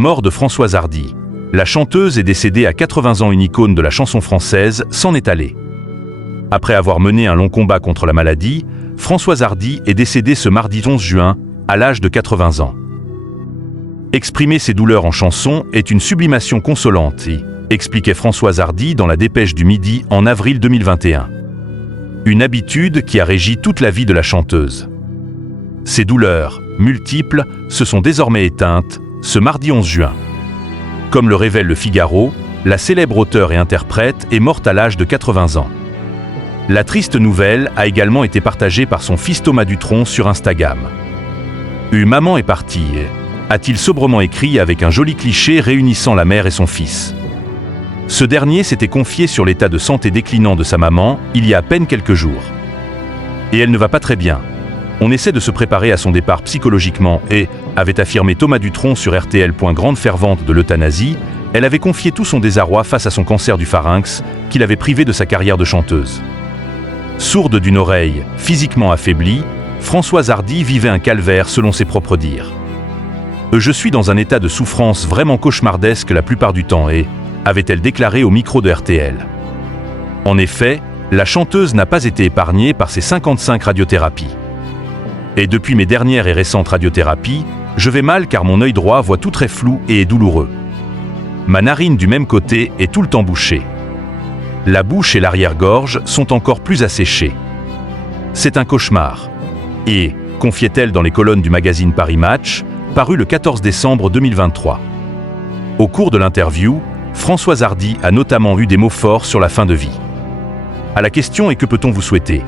Mort de Françoise Hardy. La chanteuse est décédée à 80 ans, une icône de la chanson française s'en est allée. Après avoir mené un long combat contre la maladie, Françoise Hardy est décédée ce mardi 11 juin, à l'âge de 80 ans. Exprimer ses douleurs en chanson est une sublimation consolante, expliquait Françoise Hardy dans la Dépêche du Midi en avril 2021. Une habitude qui a régi toute la vie de la chanteuse. Ces douleurs, multiples, se sont désormais éteintes ce mardi 11 juin. Comme le révèle Le Figaro, la célèbre auteure et interprète est morte à l'âge de 80 ans. La triste nouvelle a également été partagée par son fils Thomas Dutronc sur Instagram. « Maman est partie », a-t-il sobrement écrit avec un joli cliché réunissant la mère et son fils. Ce dernier s'était confié sur l'état de santé déclinant de sa maman il y a à peine quelques jours. Et elle ne va pas très bien. On essaie de se préparer à son départ psychologiquement et, avait affirmé Thomas Dutronc sur RTL. Grande fervente de l'euthanasie, elle avait confié tout son désarroi face à son cancer du pharynx qui l'avait privée de sa carrière de chanteuse. Sourde d'une oreille, physiquement affaiblie, Françoise Hardy vivait un calvaire selon ses propres dires. « Je suis dans un état de souffrance vraiment cauchemardesque la plupart du temps » avait-elle déclaré au micro de RTL. En effet, la chanteuse n'a pas été épargnée par ses 55 radiothérapies. Et depuis mes dernières et récentes radiothérapies, je vais mal car mon œil droit voit tout très flou et est douloureux. Ma narine du même côté est tout le temps bouchée. La bouche et l'arrière-gorge sont encore plus asséchées. C'est un cauchemar. Et, confiait-elle dans les colonnes du magazine Paris Match, paru le 14 décembre 2023. Au cours de l'interview, Françoise Hardy a notamment eu des mots forts sur la fin de vie. À la question « Et que peut-on vous souhaiter ?»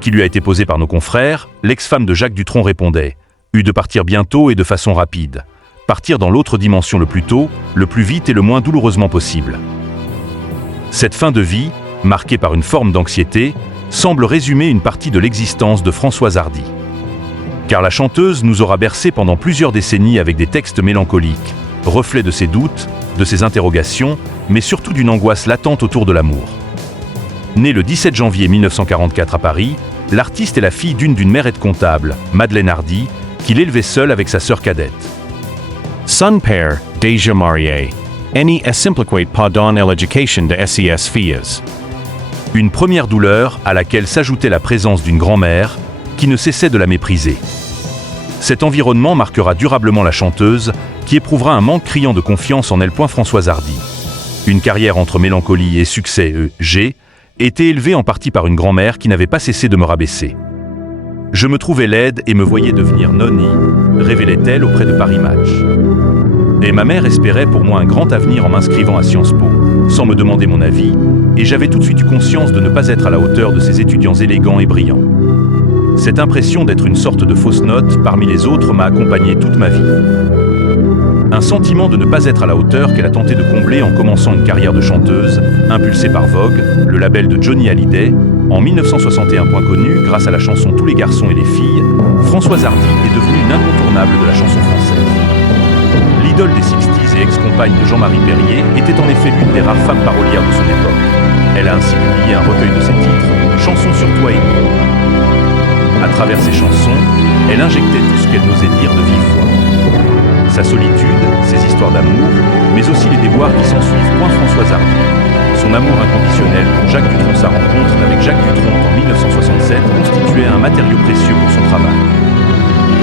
qui lui a été posée par nos confrères, l'ex-femme de Jacques Dutronc répondait « de partir bientôt et de façon rapide. Partir dans l'autre dimension le plus tôt, le plus vite et le moins douloureusement possible. » Cette fin de vie, marquée par une forme d'anxiété, semble résumer une partie de l'existence de Françoise Hardy. Car la chanteuse nous aura bercés pendant plusieurs décennies avec des textes mélancoliques, reflets de ses doutes, de ses interrogations, mais surtout d'une angoisse latente autour de l'amour. Née le 17 janvier 1944 à Paris, l'artiste est la fille d'une mère aide-comptable, Madeleine Hardy, qui l'élevait seule avec sa sœur cadette. Son père, Deja Marié, any simpliquate pas l'éducation de ses filles. Une première douleur à laquelle s'ajoutait la présence d'une grand-mère qui ne cessait de la mépriser. Cet environnement marquera durablement la chanteuse, qui éprouvera un manque criant de confiance en elle. Françoise Hardy. Une carrière entre mélancolie et succès, était élevée en partie par une grand-mère qui n'avait pas cessé de me rabaisser. Je me trouvais laide et me voyais devenir nonnie, révélait-elle auprès de Paris Match. Et ma mère espérait pour moi un grand avenir en m'inscrivant à Sciences Po, sans me demander mon avis, et j'avais tout de suite eu conscience de ne pas être à la hauteur de ces étudiants élégants et brillants. Cette impression d'être une sorte de fausse note parmi les autres m'a accompagnée toute ma vie. Un sentiment de ne pas être à la hauteur qu'elle a tenté de combler en commençant une carrière de chanteuse, impulsée par Vogue, le label de Johnny Hallyday, en 1961. Connu grâce à la chanson Tous les garçons et les filles, Françoise Hardy est devenue une incontournable de la chanson française. L'idole des 60s et ex-compagne de Jean-Marie Perrier était en effet l'une des rares femmes parolières de son époque. Elle a ainsi publié un recueil de ses titres, Chansons sur toi et nous. À travers ses chansons, elle injectait tout ce qu'elle n'osait dire de vive voix. Sa solitude, ses histoires d'amour, mais aussi les déboires qui s'ensuivent. Françoise Hardy. Son amour inconditionnel pour Jacques Dutronc, sa rencontre avec Jacques Dutronc en 1967 constituait un matériau précieux pour son travail.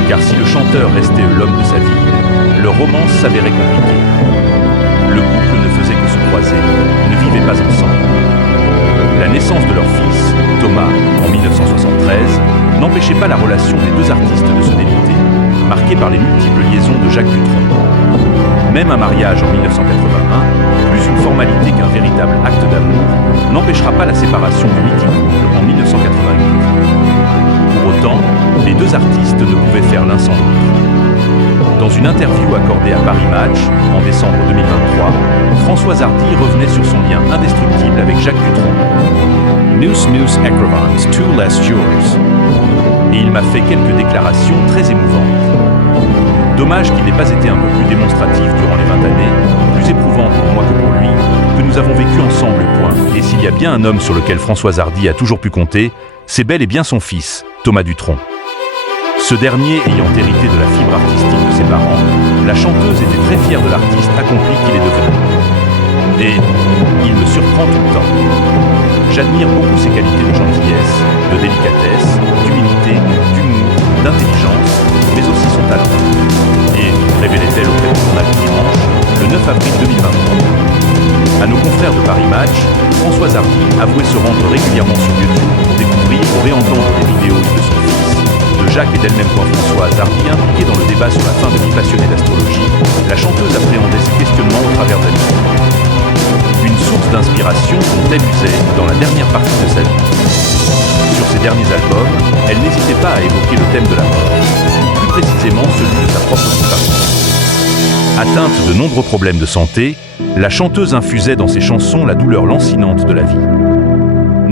Car si le chanteur restait l'homme de sa vie, leur romance s'avérait compliquée. Le couple ne faisait que se croiser, ne vivait pas ensemble. La naissance de leur fils, Thomas, en 1973, n'empêchait pas la relation des deux artistes de se déliter, marquée par les multiples liaisons de Jacques Dutronc. Même un mariage en 1981, plus une formalité qu'un véritable acte d'amour, n'empêchera pas la séparation du mythique couple en 1988. Pour autant, les deux artistes ne pouvaient faire l'un sans l'autre. Dans une interview accordée à Paris Match, en décembre 2023, Françoise Hardy revenait sur son lien indestructible avec Jacques Dutronc. Nous écrivons tous les jours. Et il m'a fait quelques déclarations très émouvantes. Dommage qu'il n'ait pas été un peu plus démonstratif durant les 20 années, plus éprouvante pour moi que pour lui, que nous avons vécu ensemble, point. Et s'il y a bien un homme sur lequel Françoise Hardy a toujours pu compter, c'est bel et bien son fils, Thomas Dutronc. Ce dernier ayant hérité de la fibre artistique de ses parents, la chanteuse était très fière de l'artiste accompli qu'il est devenu. Et il me surprend tout le temps. J'admire beaucoup ses qualités de gentillesse, de délicatesse, d'humilité, d'humour, d'intelligence, mais aussi son talent. Et révélait-elle auprès du journal du dimanche, le 9 avril 2023. À nos confrères de Paris Match, Françoise Hardy avouait se rendre régulièrement sur YouTube pour découvrir ou réentendre des vidéos de son fils, de Jacques et d'elle-même. Françoise Hardy, impliquée dans le débat sur la fin de Vie passionnée d'astrologie, la chanteuse appréhendait ces questionnements au travers de la musique. Une source d'inspiration dont elle usait dans la dernière partie de sa vie. Sur ses derniers albums, elle n'hésitait pas à évoquer le thème de la mort, plus précisément celui de sa propre disparition. Atteinte de nombreux problèmes de santé, la chanteuse infusait dans ses chansons la douleur lancinante de la vie.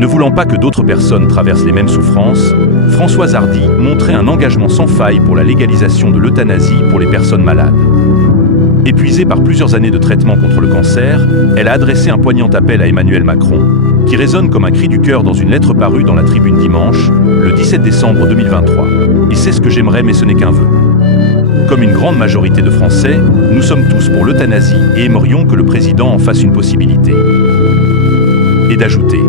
Ne voulant pas que d'autres personnes traversent les mêmes souffrances, Françoise Hardy montrait un engagement sans faille pour la légalisation de l'euthanasie pour les personnes malades. Épuisée par plusieurs années de traitement contre le cancer, elle a adressé un poignant appel à Emmanuel Macron, qui résonne comme un cri du cœur dans une lettre parue dans la Tribune dimanche, le 17 décembre 2023. Il sait ce que j'aimerais, mais ce n'est qu'un vœu. Comme une grande majorité de Français, nous sommes tous pour l'euthanasie et aimerions que le président en fasse une possibilité. Et d'ajouter,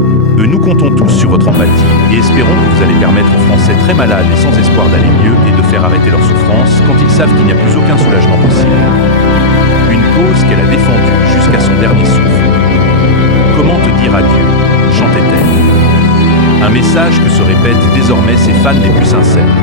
nous comptons tous sur votre empathie et espérons que vous allez permettre aux Français très malades et sans espoir d'aller mieux et de faire arrêter leur souffrance quand ils savent qu'il n'y a plus aucun soulagement possible. Une cause qu'elle a défendue jusqu'à son dernier souffle. Comment te dire adieu, chantait-elle. Un message que se répètent désormais ses fans les plus sincères.